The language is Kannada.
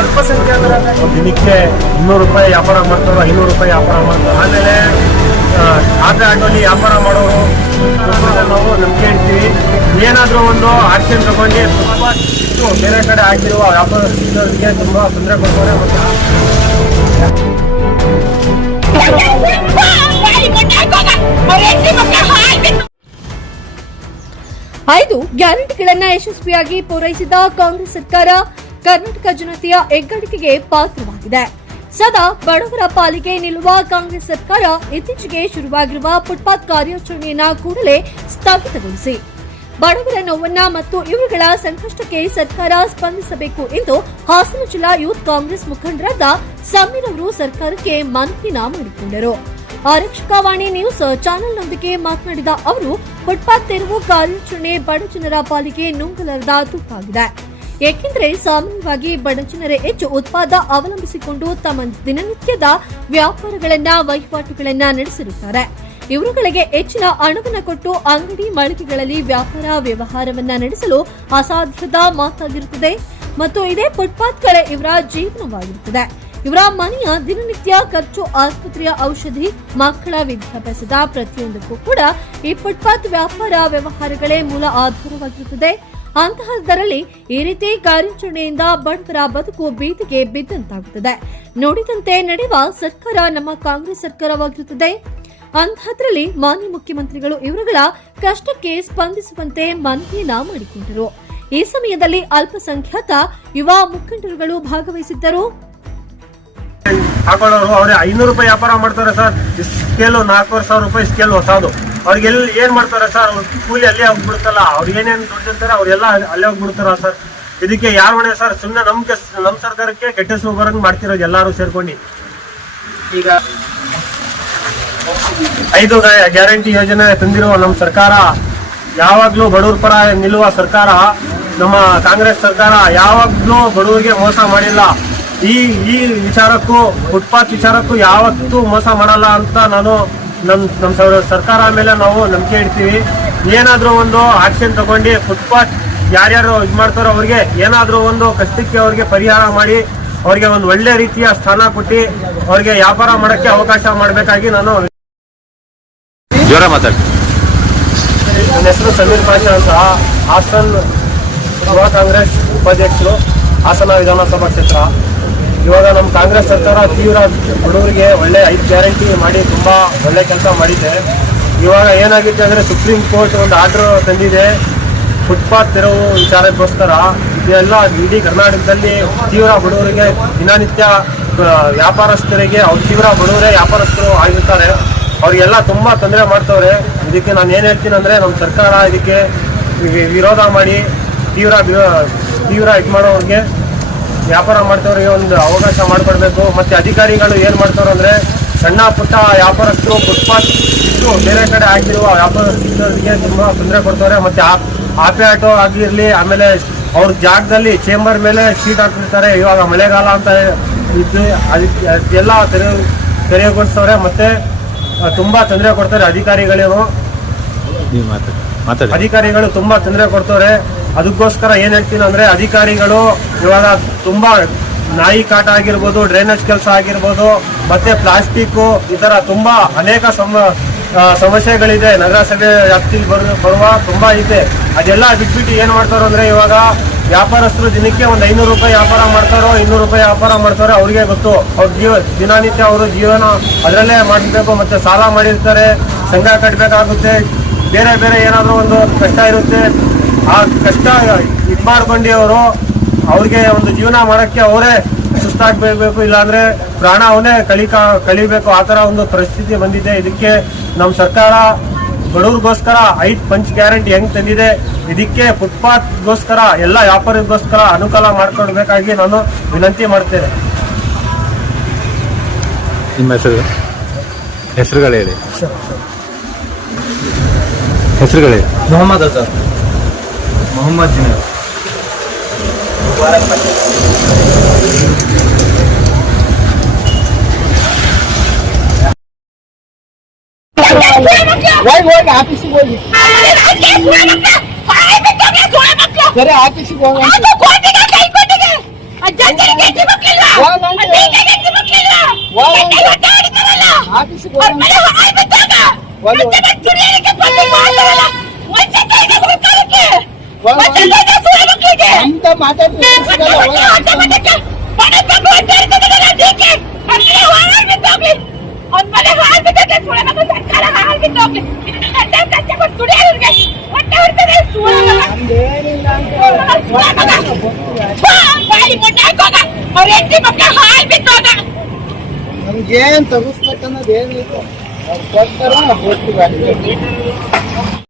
ಅಲ್ಪಸಂಖ್ಯಾತರ ದಿನಕ್ಕೆ 200 ರೂಪಾಯಿ ವ್ಯಾಪಾರ ಮಾಡ್ತಾರೋ, 500 ರೂಪಾಯಿ ವ್ಯಾಪಾರ ಮಾಡ್ತಾರೋ. ಆಮೇಲೆ ಆಟೋ ಆಟೋಲಿ ವ್ಯಾಪಾರ ಮಾಡೋರು ನಾವು ನಂಬಿಕೆ ಇಡ್ತೀವಿ. ಏನಾದರೂ ಒಂದು ಆಕ್ಷನ್ ತಗೊಂಡು ಬೇರೆ ಕಡೆ ಆಗಿರುವ ವ್ಯಾಪಾರಸ್ಥರಿಗೆ ತುಂಬಾ ತೊಂದರೆ ಕೊಡ್ತಾರೆ. ಐದು ಗ್ಯಾರಂಟಿಗಳನ್ನ ಯಶಸ್ವಿಯಾಗಿ ಪೂರೈಸಿದ ಕಾಂಗ್ರೆಸ್ ಸರ್ಕಾರ ಕರ್ನಾಟಕ ಜನತೆಯ ಹೆಗ್ಗಳಿಕೆಗೆ ಪಾತ್ರವಾಗಿದೆ. ಸದಾ ಬಡವರ ಪಾಲಿಗೆ ನಿಲ್ಲುವ ಕಾಂಗ್ರೆಸ್ ಸರ್ಕಾರ ಇತ್ತೀಚೆಗೆ ಶುರುವಾಗಿರುವ ಫುಟ್ಪಾತ್ ಕಾರ್ಯಾಚರಣೆಯನ್ನ ಕೂಡಲೇ ಸ್ಥಗಿತಗೊಳಿಸಿ ಬಡವರ ನೋವನ್ನ ಮತ್ತು ಇವರುಗಳ ಸಂಕಷ್ಟಕ್ಕೆ ಸರ್ಕಾರ ಸ್ಪಂದಿಸಬೇಕು ಎಂದು ಹಾಸನ ಜಿಲ್ಲಾ ಯೂತ್ ಕಾಂಗ್ರೆಸ್ ಮುಖಂಡರಾದ ಸಮೀರ್ ಅವರು ಸರ್ಕಾರಕ್ಕೆ ಮನವಿಯನ್ನ ಮಾಡಿಕೊಂಡರು. ಆರಕ್ಷಕವಾಣಿ ನ್ಯೂಸ್ ಚಾನೆಲ್ನೊಂದಿಗೆ ಮಾತನಾಡಿದ ಅವರು, ಫುಟ್ಪಾತ್ ತೆರವು ಕಾರ್ಯಾಚರಣೆ ಬಡ ಜನರ ಪಾಲಿಗೆ ನುಂಗಲಾರದ ತುತ್ತಾಗಿದೆ. ಏಕೆಂದರೆ ಸಾಮಾನ್ಯವಾಗಿ ಬಡ ಜನರೇ ಹೆಚ್ಚು ಉತ್ಪಾದ ಅವಲಂಬಿಸಿಕೊಂಡು ತಮ್ಮ ದಿನನಿತ್ಯದ ವ್ಯಾಪಾರಗಳನ್ನ ವಹಿವಾಟುಗಳನ್ನ ನಡೆಸಿರುತ್ತಾರೆ. ಇವರುಗಳಿಗೆ ಹೆಚ್ಚಿನ ಹಣವನ್ನು ಕೊಟ್ಟು ಅಂಗಡಿ ಮಳಿಗೆಗಳಲ್ಲಿ ವ್ಯಾಪಾರ ವ್ಯವಹಾರವನ್ನ ನಡೆಸಲು ಅಸಾಧ್ಯದ ಮಾತಾಗಿರುತ್ತದೆ ಮತ್ತು ಇದೇ ಫುಟ್ಪಾತ್ಗಳ ಇವರ ಜೀವನವಾಗಿರುತ್ತದೆ. ಇವರ ಮನೆಯ ದಿನನಿತ್ಯ ಖರ್ಚು, ಆಸ್ಪತ್ರೆಯ ಔಷಧಿ, ಮಕ್ಕಳ ವಿದ್ಯಾಭ್ಯಾಸದ ಪ್ರತಿಯೊಂದಕ್ಕೂ ಕೂಡ ಈ ಫುಟ್ಪಾತ್ ವ್ಯಾಪಾರ ವ್ಯವಹಾರಗಳೇ ಮೂಲ ಆಧಾರವಾಗಿರುತ್ತದೆ. ಅಂತಹದರಲ್ಲಿ ಈ ರೀತಿ ಕಾರ್ಯಾಚರಣೆಯಿಂದ ಬಡವರ ಬದುಕು ಬೀದಿಗೆ ಬಿದ್ದಂತಾಗುತ್ತದೆ. ನೋಡಿದಂತೆ ನಡೆಯುವ ಸರ್ಕಾರ ನಮ್ಮ ಕಾಂಗ್ರೆಸ್ ಸರ್ಕಾರವಾಗಿರುತ್ತದೆ. ಅಂತಹದ್ರಲ್ಲಿ ಮಾನ್ಯ ಮುಖ್ಯಮಂತ್ರಿಗಳು ಇವರುಗಳ ಕಷ್ಟಕ್ಕೆ ಸ್ಪಂದಿಸುವಂತೆ ಮನವಿಯನ್ನ ಮಾಡಿಕೊಂಡರು. ಈ ಸಮಯದಲ್ಲಿ ಅಲ್ಪಸಂಖ್ಯಾತ ಯುವ ಮುಖಂಡರುಗಳು ಭಾಗವಹಿಸಿದ್ದರು. ಹಾಕೊಳ್ಳೋರು ಅವ್ರೆ 500 ರೂಪಾಯಿ ವ್ಯಾಪಾರ ಮಾಡ್ತಾರೆ ಸರ್. ಸ್ಕೇಲು 4,500 ರೂಪಾಯಿ ಸ್ಕೇಲ್ ಹೊಸದು. ಅವ್ರಿಗೆಲ್ಲ ಏನ್ ಮಾಡ್ತಾರೆ ಸರ್? ಕೂಲಿ ಅಲ್ಲೇ ಹೋಗ್ಬಿಡುತ್ತಲ್ಲ. ಅವ್ರಿಗೆ ಏನೇನು ದುಡ್ಡಿರ್ತಾರೆ ಅವ್ರೆಲ್ಲ ಅಲ್ಲೇ ಹೋಗ್ಬಿಡ್ತಾರ ಸರ್. ಇದಕ್ಕೆ ಯಾರು ಹೊಣೆ ಸರ್? ಸುಮ್ಮನೆ ನಮ್ ಸರ್ಕಾರಕ್ಕೆ ಕೆಟ್ಟ ಹೆಸರು ಬರಂಗ್ ಮಾಡ್ತಿರೋದು ಎಲ್ಲಾರು ಸೇರ್ಕೊಂಡು. ಈಗ 5 ಗ್ಯಾರಂಟಿ ಯೋಜನೆ ತಂದಿರುವ ನಮ್ಮ ಸರ್ಕಾರ ಯಾವಾಗ್ಲೂ ಬಡವರ ಪರ ನಿಲ್ಲುವ ಸರ್ಕಾರ. ನಮ್ಮ ಕಾಂಗ್ರೆಸ್ ಸರ್ಕಾರ ಯಾವಾಗ್ಲೂ ಬಡವರಿಗೆ ಮೋಸ ಮಾಡಿಲ್ಲ. ಈ ವಿಚಾರಕ್ಕೂ ಫುಟ್ಪಾತ್ ವಿಚಾರಕ್ಕೂ ಯಾವತ್ತೂ ಮೋಸ ಮಾಡಲ್ಲ ಅಂತ ನಾನು ನಮ್ಮ ಸರ್ಕಾರ ಮೇಲೆ ನಾವು ನಂಬಿಕೆ ಇಡ್ತೀವಿ. ಏನಾದರೂ ಒಂದು ಆಕ್ಷನ್ ತಗೊಂಡು ಫುಟ್ಪಾತ್ ಯಾರ್ಯಾರು ಇದು ಮಾಡ್ತಾರೋ ಅವ್ರಿಗೆ ಏನಾದರೂ ಒಂದು ಕಷ್ಟಕ್ಕೆ ಅವ್ರಿಗೆ ಪರಿಹಾರ ಮಾಡಿ ಅವ್ರಿಗೆ ಒಂದು ಒಳ್ಳೆ ರೀತಿಯ ಸ್ಥಾನ ಕೊಟ್ಟು ಅವ್ರಿಗೆ ವ್ಯಾಪಾರ ಮಾಡೋಕ್ಕೆ ಅವಕಾಶ ಮಾಡಬೇಕಾಗಿ ನಾನು ನನ್ನ ಹೆಸರು ಸಮೀರ್ ಪಾಷಾ ಅಂತ, ಹಾಸನ್ ಯುವ ಕಾಂಗ್ರೆಸ್ ಉಪಾಧ್ಯಕ್ಷರು, ಹಾಸನ ವಿಧಾನಸಭಾ ಕ್ಷೇತ್ರ. ಇವಾಗ ನಮ್ಮ ಕಾಂಗ್ರೆಸ್ ಸರ್ಕಾರ ತೀವ್ರ ಬಡವರಿಗೆ ಒಳ್ಳೆ 5 ಗ್ಯಾರಂಟಿ ಮಾಡಿ ತುಂಬಾ ಒಳ್ಳೆ ಕೆಲಸ ಮಾಡಿದೆ. ಇವಾಗ ಏನಾಗಿದೆ ಅಂದ್ರೆ ಸುಪ್ರೀಂ ಕೋರ್ಟ್ ಒಂದು ಆರ್ಡರ್ ತಂದಿದೆ ಫುಟ್ಪಾತ್ ತೆರವು ವಿಚಾರಕ್ಕೋಸ್ಕರ. ಇದೆಲ್ಲ ಇಡೀ ಕರ್ನಾಟಕದಲ್ಲಿ ತೀವ್ರ ಬಡವರಿಗೆ ದಿನನಿತ್ಯ ವ್ಯಾಪಾರಸ್ಥರಿಗೆ ಅವ್ರು ತೀವ್ರ ಬಡವರೇ ವ್ಯಾಪಾರಸ್ಥರು ಆಗಿರ್ತಾರೆ. ಅವ್ರಿಗೆಲ್ಲ ತುಂಬಾ ತೊಂದರೆ ಮಾಡ್ತವ್ರೆ. ಇದಕ್ಕೆ ನಾನು ಏನ್ ಹೇಳ್ತೀನಿ ಅಂದ್ರೆ ನಮ್ಮ ಸರ್ಕಾರ ಇದಕ್ಕೆ ವಿರೋಧ ಮಾಡಿ ತೀವ್ರ ಇದು ಮಾಡೋರಿಗೆ ವ್ಯಾಪಾರ ಮಾಡ್ತವ್ರಿಗೆ ಒಂದು ಅವಕಾಶ ಮಾಡಿಕೊಡ್ಬೇಕು. ಮತ್ತೆ ಅಧಿಕಾರಿಗಳು ಏನ್ ಮಾಡ್ತಾವ್ರು ಅಂದ್ರೆ ಸಣ್ಣ ಪುಟ್ಟ ವ್ಯಾಪಾರಸ್ಥರು ಫುಟ್ಪಾತ್ ಇಟ್ಟು ಬೇರೆ ಕಡೆ ಆಗಿರುವ ವ್ಯಾಪಾರಸ್ಥರಿಗೆ ತುಂಬಾ ತೊಂದರೆ ಕೊಡ್ತವ್ರೆ. ಮತ್ತೆ ಆಪೆ ಆಟೋ ಆಗಿರ್ಲಿ, ಆಮೇಲೆ ಅವ್ರ ಜಾಗದಲ್ಲಿ ಚೇಂಬರ್ ಮೇಲೆ ಶೀಟ್ ಹಾಕಿರ್ತಾರೆ. ಇವಾಗ ಮಳೆಗಾಲ ಅಂತ ಇದ್ದು ಅದಕ್ಕೆಲ್ಲ ತೆರೆಗೊಳಿಸ್ತವ್ರೆ. ಮತ್ತೆ ತುಂಬಾ ತೊಂದರೆ ಕೊಡ್ತಾರೆ ಅಧಿಕಾರಿಗಳು ತುಂಬಾ ತೊಂದರೆ ಕೊಡ್ತವ್ರೆ. ಅದಕ್ಕೋಸ್ಕರ ಏನ್ ಹೇಳ್ತೀನಿ ಅಂದ್ರೆ ಅಧಿಕಾರಿಗಳು ಇವಾಗ ತುಂಬಾ ನಾಯಿ ಕಾಟ ಆಗಿರ್ಬೋದು, ಡ್ರೈನೇಜ್ ಕೆಲಸ ಆಗಿರ್ಬೋದು, ಮತ್ತೆ ಪ್ಲಾಸ್ಟಿಕ್, ಈ ತರ ತುಂಬಾ ಅನೇಕ ಸಮಸ್ಯೆಗಳಿದೆ. ನಗರಸಭೆ ವ್ಯಾಪ್ತಿಲಿ ಬರುವ ತುಂಬಾ ಇದೆ. ಅದೆಲ್ಲ ಬಿಟ್ಬಿಟ್ಟು ಏನ್ ಮಾಡ್ತಾರೋ ಅಂದ್ರೆ ಇವಾಗ ವ್ಯಾಪಾರಸ್ಥರು ದಿನಕ್ಕೆ ಒಂದು 500 ರೂಪಾಯಿ ವ್ಯಾಪಾರ ಮಾಡ್ತಾರೋ, 200 ರೂಪಾಯಿ ವ್ಯಾಪಾರ ಮಾಡ್ತಾರೋ ಅವ್ರಿಗೆ ಗೊತ್ತು. ಅವ್ರ ದಿನನಿತ್ಯ ಅವರು ಜೀವನ ಅದರಲ್ಲೇ ಮಾಡಬೇಕು. ಮತ್ತೆ ಸಾಲ ಮಾಡಿರ್ತಾರೆ, ಸಂಘ ಕಟ್ಟಬೇಕಾಗುತ್ತೆ, ಬೇರೆ ಬೇರೆ ಏನಾದರೂ ಒಂದು ಕಷ್ಟ ಇರುತ್ತೆ. ಆ ಕಷ್ಟ ಇದು ಮಾಡ್ಕೊಂಡು ಅವ್ರಿಗೆ ಒಂದು ಜೀವನ ಮಾಡೋಕ್ಕೆ ಅವರೇ ಸುಸ್ತಾಗಬೇಕು, ಇಲ್ಲಾಂದ್ರೆ ಪ್ರಾಣ ಅವನೇ ಕಳಿಬೇಕು. ಆ ಥರ ಒಂದು ಪರಿಸ್ಥಿತಿ ಬಂದಿದೆ. ಇದಕ್ಕೆ ನಮ್ಮ ಸರ್ಕಾರ ಬಡವ್ರಿಗೋಸ್ಕರ 5 ಪಂಚ್ ಗ್ಯಾರಂಟಿ ಹೆಂಗ್ ತಂದಿದೆ, ಇದಕ್ಕೆ ಫುಟ್ಪಾತ್ಗೋಸ್ಕರ ಎಲ್ಲ ವ್ಯಾಪಾರಿಗೋಸ್ಕರ ಅನುಕೂಲ ಮಾಡ್ಕೊಡ್ಬೇಕಾಗಿ ನಾನು ವಿನಂತಿ ಮಾಡ್ತೇನೆ. ನಿಮ್ಮ ಹೆಸರುಗಳು ಹೇಳಿ. ಹೆಸರುಗಳೇ? ಮೊಹಮ್ಮದ್ ಅಜರ್, ಮೊಹಮ್ಮದ್ ಜಿನೇದ್. ಹೋಗಿ ಆಫೀಸಿಗೆ ಹೋಗಿ ಸರಿ ಆಫೀಸಿಗೆ ಹೋಗಿ ಜನರಿಗೆ ಹೆಂಡತಿ ಮಕ್ಕಳಿಲ್ವಾ? ಹೋಗಂತೆ. ಬೀದಿಗೆ ಹೆಂಡತಿ ಮಕ್ಕಳಿಲ್ವಾ? ಹೋಗಂತೆ. ಒಟ್ಟ ಹೊಡಿತಾರಲ್ಲ? ಆಫೀಸಿಗೆ ಅವ್ರ ಹೋಗಂತೆ. ಮನೆ ಹಾಳ್ ಬಿದ್ದಾಗ ಹೋಗು. ಮತ್ತೆ ದುಡಿಯೋದಕ್ಕೆ ಬಂದು ಮಾಡ್ತಾರಲ್ಲ? ವಂಚಿತರಿಗೆ ಸರ್ಕಾರಕ್ಕೆ, ಹೋಗು. ವಂಚಿತರಿಗೆ ಸುಳ್ಳು ಮಕ್ಕಳಿಗೆ. ಅಂತ ಮಾತಾಡ್ತೀವಿ ನಮ್ದೇನಿಲ್ಲ ನಮ್ಗೇನ್ ತಗಸ್ಬೇಕನ್ನೋದು ಏನಿಲ್ಲ ಅವ್ರು ಕೊಡ್ತಾರ ನಾವು ಹೋಗ್ತೀವಿ ಅಷ್ಟೇ.